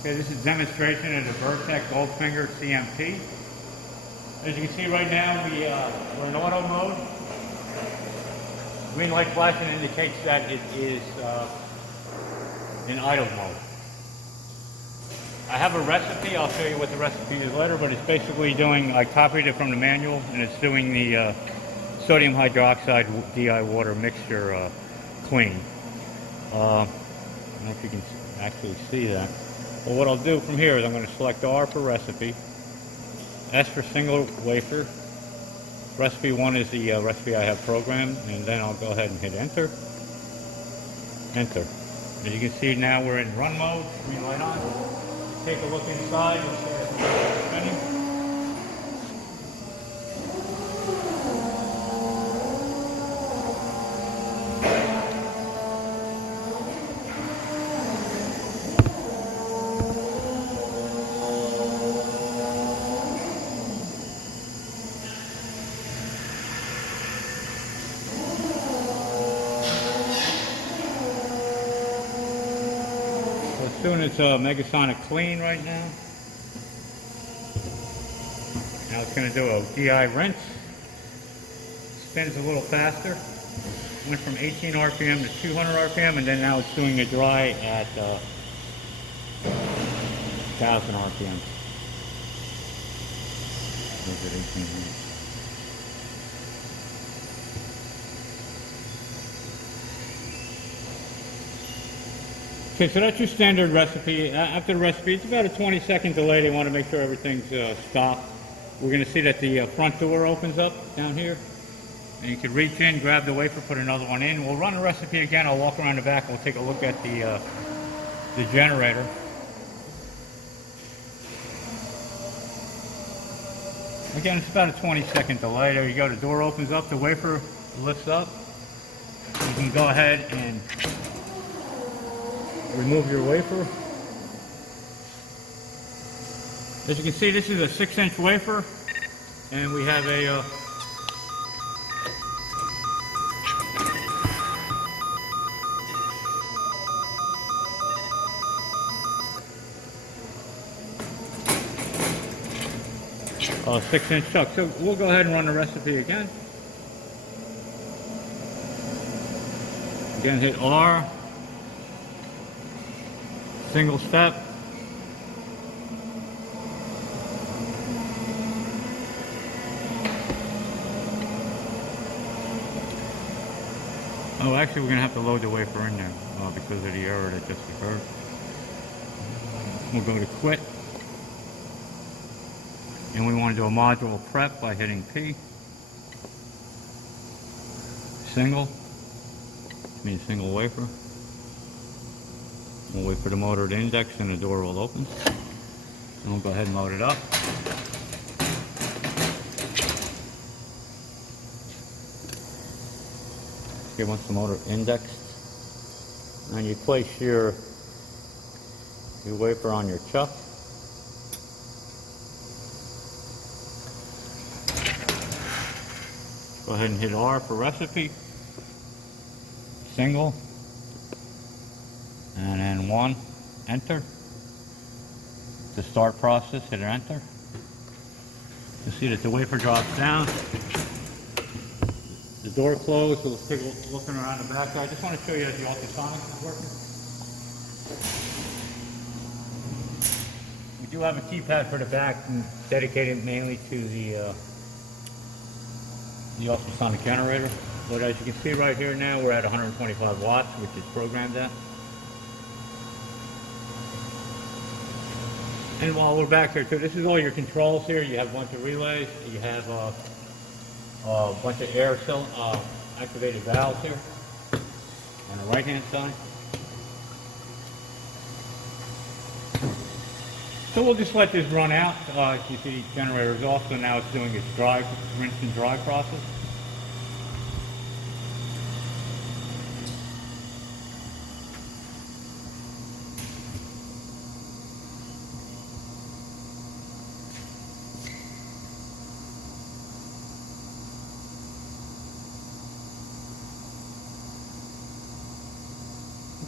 Okay, this is a demonstration of the Verteq CMP. As you can see right now, we're in auto mode. Green light flashing indicates that it is in idle mode. I have a recipe. I'll show you what the recipe is later, but it's basically doing, I copied it from the manual, and it's doing the sodium hydroxide DI water mixture clean. I don't know if you can actually see that. Well, what I'll do from here is I'm going to select R for recipe, S for single wafer. Recipe 1 is the recipe I have programmed, and then I'll go ahead and hit enter. Enter. As you can see now we're in run mode, green light on. Take a look inside, you'll see it's spinning. As soon as Megasonic clean right now. Now it's going to do a DI rinse. Spins a little faster. Went from 18 RPM to 200 RPM, and then now it's doing a dry at 1000 RPM. Okay, so that's your standard recipe. After the recipe, it's about a 20-second delay. They want to make sure everything's stopped. We're going to see that the front door opens up down here. And you can reach in, grab the wafer, put another one in. We'll run the recipe again. I'll walk around the back. We'll take a look at the generator. Again, it's about a 20-second delay. There you go. The door opens up. The wafer lifts up. You can go ahead and remove your wafer. As you can see, this is a 6-inch wafer, and we have a 6-inch chuck. So we'll go ahead and run the recipe again. Again, hit R. Single step. Oh, actually, we're going to have to load the wafer in there because of the error that just occurred. We'll go to quit. And we want to do a module prep by hitting P. Single. Means single wafer. We'll wait for the motor to index and the door will open. And we'll go ahead and load it up. Okay, once the motor indexed, and you place your wafer on your chuck. Go ahead and hit R for recipe. Single. And then 1, enter. To start process, hit enter. You see that the wafer drops down. The door closed, so let's take a look around the back. I just want to show you that the ultrasonic is working. We do have a keypad for the back and dedicated mainly to the ultrasonic generator. But as you can see right here now, we're at 125 watts, which is programmed at. And while we're back here too, this is all your controls here. You have a bunch of relays. You have a bunch of air activated valves here on the right hand side. So we'll just let this run out. You see the generator is off, so now it's doing its dry, rinse and dry process.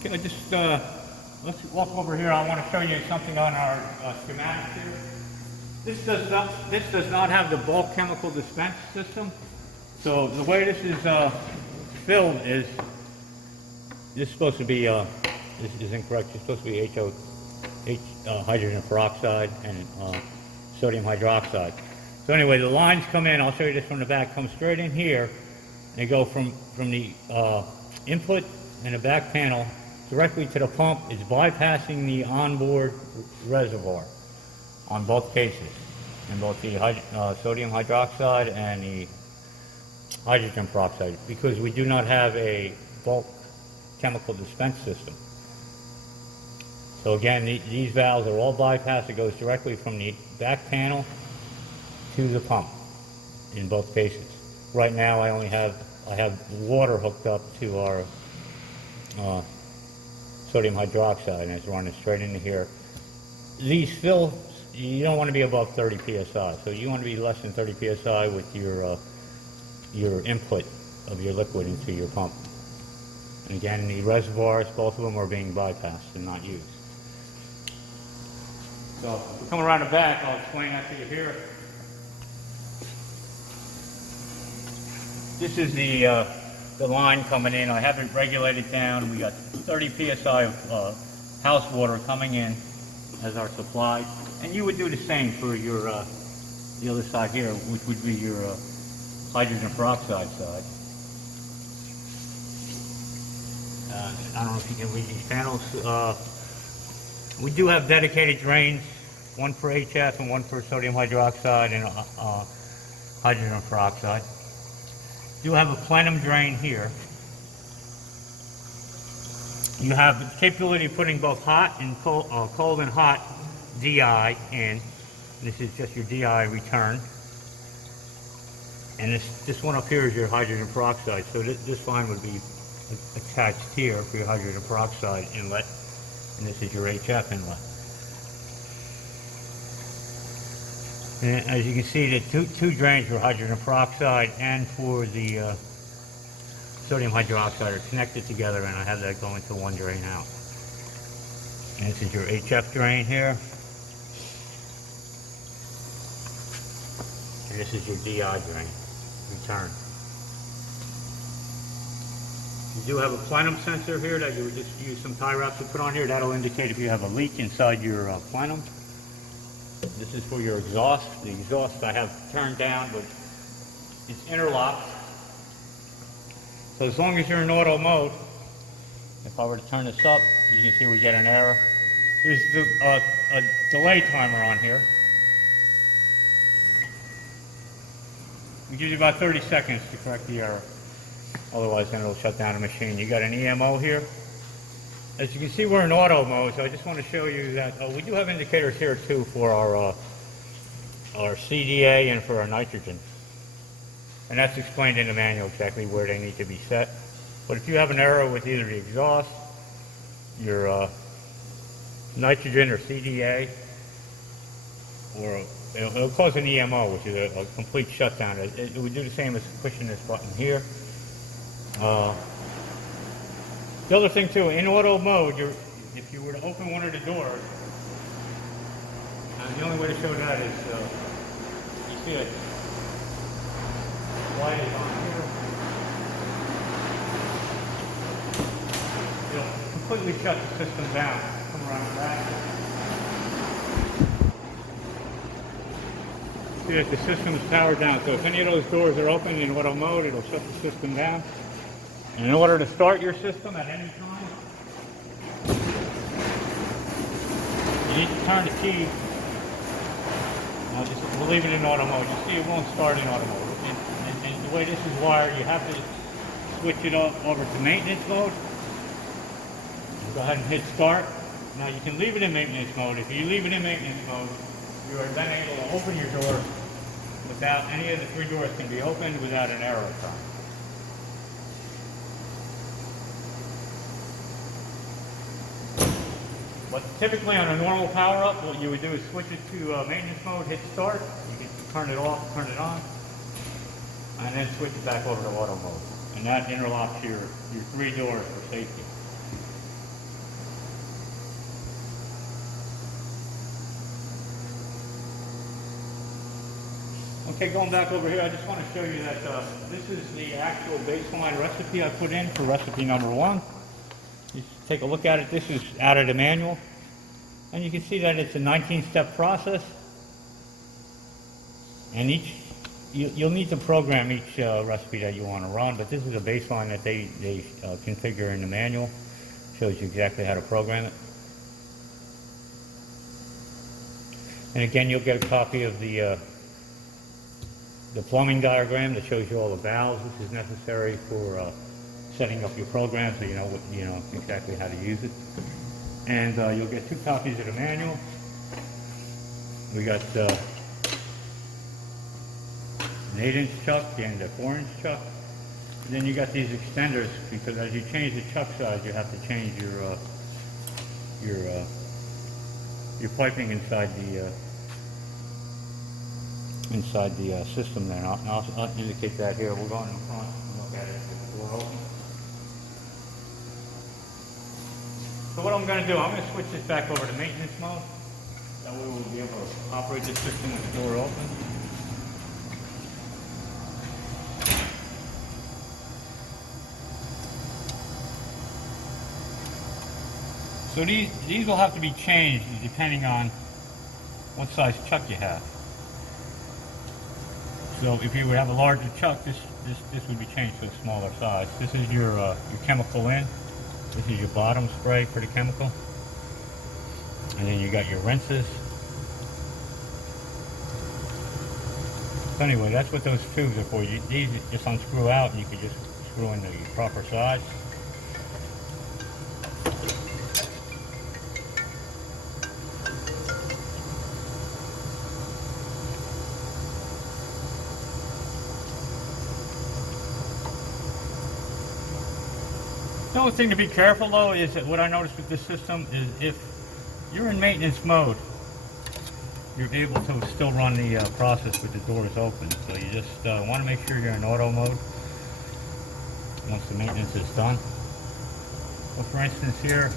Okay, just let's walk over here. I want to show you something on our schematics here. This does not have the bulk chemical dispense system. So the way this is filled is this is supposed to be this is incorrect. It's supposed to be hydrogen peroxide and sodium hydroxide. So anyway, the lines come in. I'll show you this from the back. Come straight in here. They go from the input and the back panel directly to the pump. It's bypassing the onboard reservoir on both cases, in both the sodium hydroxide and the hydrogen peroxide, because we do not have a bulk chemical dispense system. So again, these valves are all bypassed. It goes directly from the back panel to the pump in both cases. Right now I have water hooked up to our sodium hydroxide, and it's running straight into here. These fills, you don't want to be above 30 psi, so you want to be less than 30 psi with your input of your liquid into your pump. And again, the reservoirs, both of them are being bypassed and not used. So if we come around the back, I'll explain that to you here. This is the line coming in. I have it regulated down. We got 30 psi of house water coming in as our supply. And you would do the same for your the other side here, which would be your hydrogen peroxide side. I don't know if you can read these panels. We do have dedicated drains, one for HF and one for sodium hydroxide and hydrogen peroxide. You have a plenum drain here. You have the capability of putting both hot and cold and hot DI in. This is just your DI return. And this one up here is your hydrogen peroxide. So this line would be attached here for your hydrogen peroxide inlet. And this is your HF inlet. And as you can see, the two drains for hydrogen peroxide and for the sodium hydroxide are connected together, and I have that going to one drain out. And this is your HF drain here. And this is your DI drain, return. You do have a plenum sensor here that you would just use some tie wraps to put on here. That'll indicate if you have a leak inside your plenum. This is for your exhaust. The exhaust I have turned down, but it's interlocked. So as long as you're in auto mode, if I were to turn this up, you can see we get an error. There's a delay timer on here. We give you about 30 seconds to correct the error. Otherwise, then it'll shut down the machine. You got an EMO here. As you can see, we're in auto mode, so I just want to show you that we do have indicators here too for our CDA and for our nitrogen. And that's explained in the manual exactly where they need to be set. But if you have an error with either the exhaust, your nitrogen or CDA, or it'll cause an EMO, which is a complete shutdown. It would do the same as pushing this button here. The other thing too, in auto mode, if you were to open one of the doors, the only way to show that is, you see it, light is on here. It'll completely shut the system down. Come around the back. See that the system is powered down, so if any of those doors are open in auto mode, it'll shut the system down. And in order to start your system at any time, you need to turn the key. We'll leave it in auto mode. You see it won't start in auto mode. And the way this is wired, you have to switch it over to maintenance mode. Go ahead and hit start. Now you can leave it in maintenance mode. If you leave it in maintenance mode, you are then able to open your door without any of the three doors can be opened without an error occurring. But typically on a normal power up, what you would do is switch it to maintenance mode, hit start, you can turn it off, turn it on, and then switch it back over to auto mode. And that interlocks your three doors for safety. Okay, going back over here, I just want to show you that this is the actual baseline recipe I put in for recipe number 1. You take a look at it. This is out of the manual. And you can see that it's a 19-step process. And you'll need to program each recipe that you want to run, but this is a baseline that they configure in the manual. Shows you exactly how to program it. And again, you'll get a copy of the plumbing diagram that shows you all the valves. This is necessary for setting up your program, so you know exactly how to use it. And you'll get 2 copies of the manual. We got an 8-inch chuck and a 4-inch chuck. And then you got these extenders, because as you change the chuck size, you have to change your piping inside the system there. And I'll indicate that here. We'll go in the front and look at it with the door open. So what I'm going to do, I'm going to switch this back over to maintenance mode. That way we'll be able to operate this system with the door open. So these will have to be changed depending on what size chuck you have. So if you would have a larger chuck, this would be changed to a smaller size. This is your chemical in. This is your bottom spray for the chemical. And then you got your rinses. So anyway, that's what those tubes are for. These just unscrew out and you can just screw in the proper size. The only thing to be careful though is that what I noticed with this system is if you're in maintenance mode, you're able to still run the process with the doors open. So you just want to make sure you're in auto mode once the maintenance is done. So for instance here,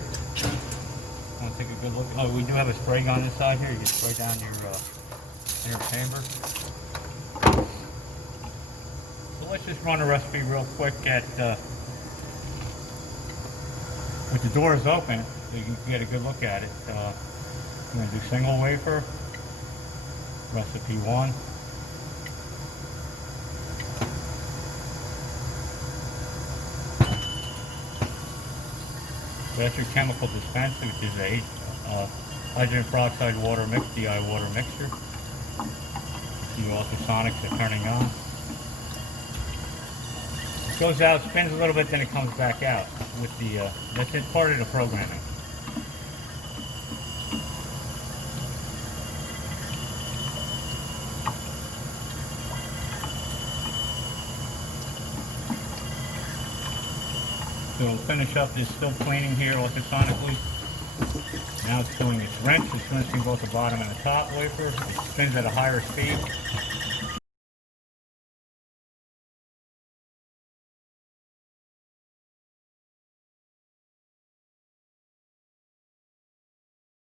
I want to take a good look. Oh, we do have a spray gun inside here. You can spray down your inner chamber. So let's just run a recipe real quick at with the doors open, so you can get a good look at it. I'm going to do single wafer, recipe 1. So that's your chemical dispenser, which is a hydrogen peroxide water mix, DI water mixture. You see ultrasonics are turning on. It goes out, spins a little bit, then it comes back out with the, that's it, part of the programming. So we'll finish up this still cleaning here ultrasonically. Now it's doing its rinse. It's rinsing both the bottom and the top wafer. It spins at a higher speed.